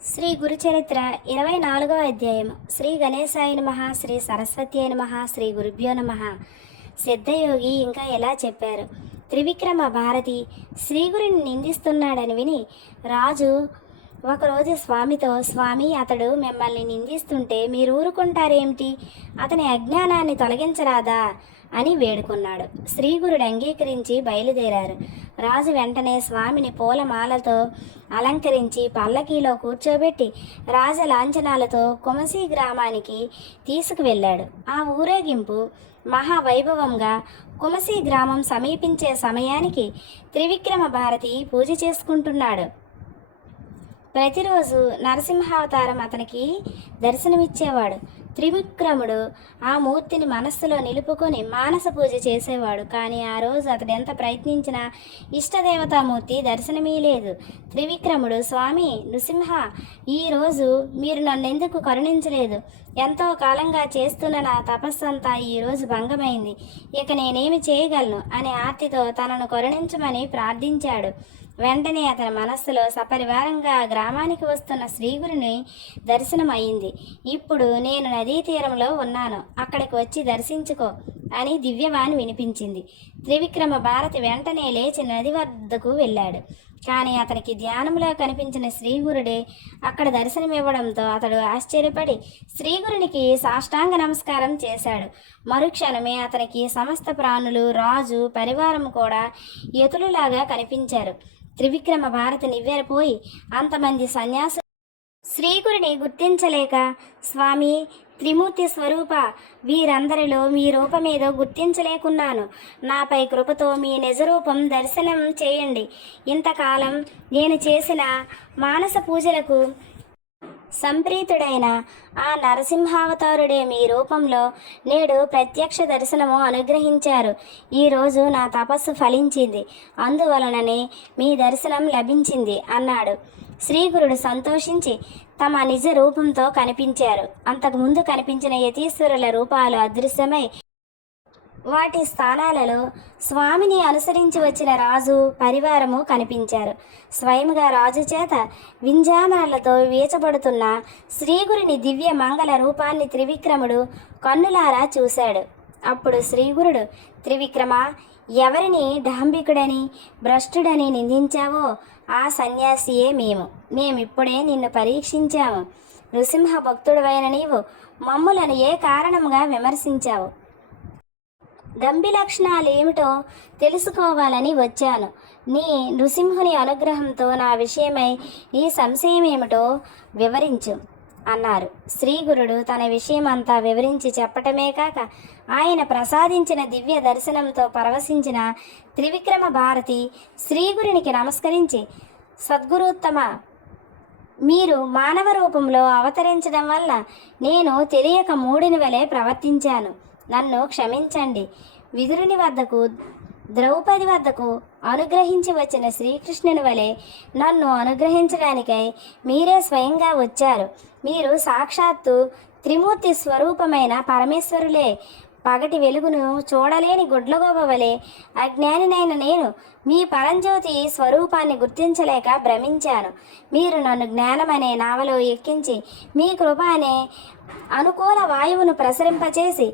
శ్రీ గురుచరిత్ర ఇరవై నాలుగవ అధ్యాయం శ్రీ గణేశాయ నమ శ్రీ సరస్వతి మహా శ్రీ గురుభ్యో నమ. సిద్ధయోగి ఇంకా ఎలా చెప్పారు? త్రివిక్రమ భారతి శ్రీగురిని నిందిస్తున్నాడని విని రాజు ఒకరోజు స్వామితో స్వామి అతడు మిమ్మల్ని నిందిస్తుంటే మీరు ఊరుకుంటారేమిటి? అతని అజ్ఞానాన్ని తొలగించరాదా? అని వేడుకున్నాడు. శ్రీగురుడు అంగీకరించి బయలుదేరారు. రాజు వెంటనే స్వామిని పూలమాలతో అలంకరించి పల్లకీలో కూర్చోబెట్టి రాజ లాంఛనాలతో కుమసి గ్రామానికి తీసుకువెళ్ళాడు. ఆ ఊరేగింపు మహావైభవంగా కుమసి గ్రామం సమీపించే సమయానికి త్రివిక్రమ భారతి పూజ చేసుకుంటున్నాడు. ప్రతిరోజు నరసింహావతారం అతనికి దర్శనమిచ్చేవాడు. త్రివిక్రముడు ఆ మూర్తిని మనస్సులో నిలుపుకొని మానస పూజ చేసేవాడు. కానీ ఆ రోజు అతడు ఎంత ప్రయత్నించినా ఇష్టదేవతామూర్తి దర్శనమీయలేదు. త్రివిక్రముడు స్వామి నృసింహ ఈరోజు మీరు నన్నెందుకు కరుణించలేదు? ఎంతో కాలంగా చేస్తున్న నా తపస్సంతా ఈరోజు భంగమైంది. ఇక నేనేమి చేయగలను? అని ఆర్తితో తనను కరుణించమని ప్రార్థించాడు. వెంటనే అతని మనస్సులో సపరివారంగా గ్రామానికి వస్తున్న శ్రీగురిని దర్శనం అయింది ఇప్పుడు నేను నదీ తీరంలో ఉన్నాను. అక్కడికి వచ్చి దర్శించుకో అని దివ్యవాణి వినిపించింది. త్రివిక్రమ భారతి వెంటనే లేచి నది వద్దకు వెళ్ళాడు. కానీ అతనికి ధ్యానంలో కనిపించిన శ్రీగురుడే అక్కడ దర్శనమివ్వడంతో అతడు ఆశ్చర్యపడి శ్రీగురునికి సాష్టాంగ నమస్కారం చేశాడు. మరుక్షణమే అతనికి సమస్త ప్రాణులు రాజు పరివారం కూడా ఎతులులాగా కనిపించారు. త్రివిక్రమ భారతి నివ్వెరపోయి అంతమంది సన్యాసు శ్రీగురిని గుర్తించలేక స్వామి త్రిమూర్తి స్వరూప వీరందరిలో మీ రూపమేదో గుర్తించలేకున్నాను. నాపై కృపతో మీ నిజరూపం దర్శనం చేయండి. ఇంతకాలం నేను చేసిన మానస పూజలకు సంప్రీతుడైన ఆ నరసింహావతారుడే మీ రూపంలో నేడు ప్రత్యక్ష దర్శనము అనుగ్రహించారు. ఈరోజు నా తపస్సు ఫలించింది. అందువలననే మీ దర్శనం లభించింది అన్నాడు. శ్రీగురుడు సంతోషించి తమ నిజ రూపంతో కనిపించారు. అంతకుముందు కనిపించిన యతీశ్వరుల రూపాలు అదృశ్యమై వాటి స్థానాలలో స్వామిని అనుసరించి వచ్చిన రాజు పరివారము కనిపించారు. స్వయంగా రాజు చేత వింజామరలతో వీచబడుతున్న శ్రీగురుని దివ్య మంగళ రూపాన్ని త్రివిక్రముడు కన్నులారా చూశాడు. అప్పుడు శ్రీగురుడు త్రివిక్రమ ఎవరిని డాంబికుడని భ్రష్టుడని నిందించావో ఆ సన్యాసియే మేము. మేమిప్పుడే నిన్ను పరీక్షించాము. నృసింహ భక్తుడవైన నీవు మమ్ములను ఏ కారణంగా విమర్శించావు? దంబి లక్షణాలు ఏమిటో తెలుసుకోవాలని వచ్చాను. నీ నృసింహుని అనుగ్రహంతో నా విషయమై నీ సంశయం ఏమిటో వివరించు. అన్నారు. శ్రీగురుడు తన విషయమంతా వివరించి చెప్పటమే కాక ఆయన ప్రసాదించిన దివ్య దర్శనంతో పరవశించిన త్రివిక్రమ భారతి శ్రీగురునికి నమస్కరించి సద్గురుత్తమ మీరు మానవ రూపంలో అవతరించడం వల్ల నేను తెలియక మూడిని వలె ప్రవర్తించాను. నన్ను క్షమించండి. విదురుని వద్దకు ద్రౌపది వద్దకు అనుగ్రహించి వచ్చిన శ్రీకృష్ణుని వలె నన్ను అనుగ్రహించడానికై మీరే స్వయంగా వచ్చారు. మీరు సాక్షాత్తు త్రిమూర్తి స్వరూపమైన పరమేశ్వరులే. పగటి వెలుగును చూడలేని గుడ్లగోబవలే అజ్ఞానినైన నేను మీ పరంజ్యోతి స్వరూపాన్ని గుర్తించలేక భ్రమించాను. మీరు నన్ను జ్ఞానమనే నావలో ఎక్కించి మీ కృప అనే అనుకూల వాయువును ప్రసరింపచేసి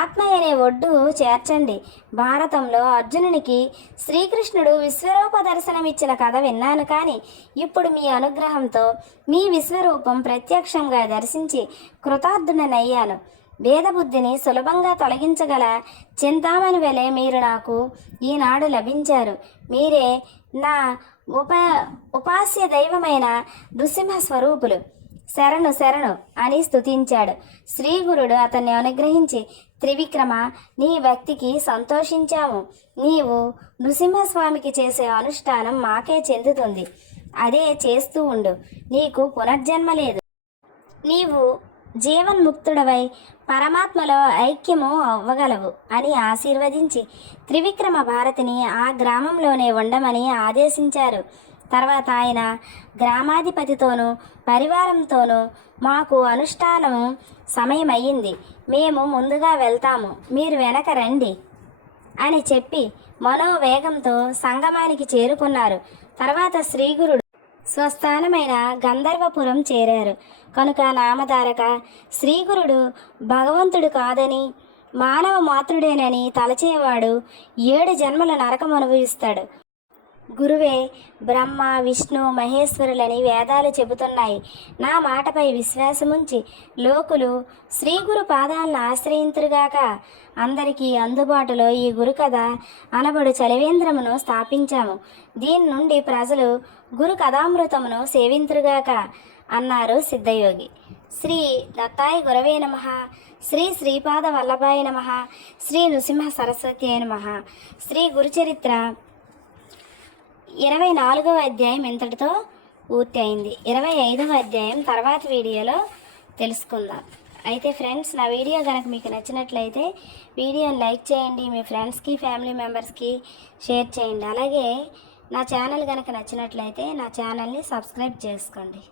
ఆత్మ అనే ఒడ్డు చేర్చండి. భారతంలో అర్జునునికి శ్రీకృష్ణుడు విశ్వరూప దర్శనమిచ్చిన కథ విన్నాను కానీ ఇప్పుడు మీ అనుగ్రహంతో మీ విశ్వరూపం ప్రత్యక్షంగా దర్శించి కృతార్థుననయ్యాను భేదబుద్ధిని సులభంగా తొలగించగల చింతామణి వెలే మీరు నాకు ఈనాడు లభించారు. మీరే నా ఉప ఉపాస్య దైవమైన నృసింహ స్వరూపులు. శరణు శరణు అని స్థుతించాడు శ్రీగురుడు అతన్ని అనుగ్రహించి త్రివిక్రమ నీ భక్తికి సంతోషించాము. నీవు నృసింహస్వామికి చేసే అనుష్ఠానం మాకే చెందుతుంది. అదే చేస్తూ ఉండు. నీకు పునర్జన్మ లేదు. నీవు జీవన్ముక్తుడవై పరమాత్మలో ఐక్యము అవ్వగలవు అని ఆశీర్వదించి త్రివిక్రమ భారతిని ఆ గ్రామంలోనే ఉండమని ఆదేశించారు. తర్వాత ఆయన గ్రామాధిపతితోనూ పరివారంతోనూ మాకు అనుష్ఠానం సమయమయ్యింది. మేము ముందుగా వెళ్తాము. మీరు వెనక రండి అని చెప్పి మనోవేగంతో సంగమానికి చేరుకున్నారు. తర్వాత శ్రీగురుడు స్వస్థానమైన గంధర్వపురం చేరారు. కనుక నామధారక శ్రీగురుడు భగవంతుడు కాదని మానవ మాతృడేనని తలచేవాడు ఏడు జన్మల నరకం అనుభవిస్తాడు గురువే బ్రహ్మ విష్ణు మహేశ్వరులని వేదాలు చెబుతున్నాయి. నా మాటపై విశ్వాసముంచి లోకులు శ్రీ గురు పాదాలను ఆశ్రయింతురుగాక. అందరికీ అందుబాటులో ఈ గురుకథ అనబడు చలివేంద్రమును స్థాపించాము. దీని నుండి ప్రజలు గురు కథామృతమును సేవింతురుగాక అన్నారు సిద్ధయోగి. శ్రీ దత్తాయ గురవే నమ. శ్రీ శ్రీపాద వల్లభాయ నమ. శ్రీ నృసింహ సరస్వతి నమ. శ్రీ గురుచరిత్ర ఇరవై నాలుగవ అధ్యాయం ఇంతటితో పూర్తి అయింది. ఇరవై ఐదవ అధ్యాయం తర్వాత వీడియోలో తెలుసుకుందాం. అయితే ఫ్రెండ్స్ నా వీడియో కనుక మీకు నచ్చినట్లయితే వీడియోని లైక్ చేయండి మీ ఫ్రెండ్స్కి ఫ్యామిలీ మెంబర్స్కి షేర్ చేయండి. అలాగే నా ఛానల్ కనుక నచ్చినట్లయితే నా ఛానల్ని సబ్స్క్రైబ్ చేసుకోండి.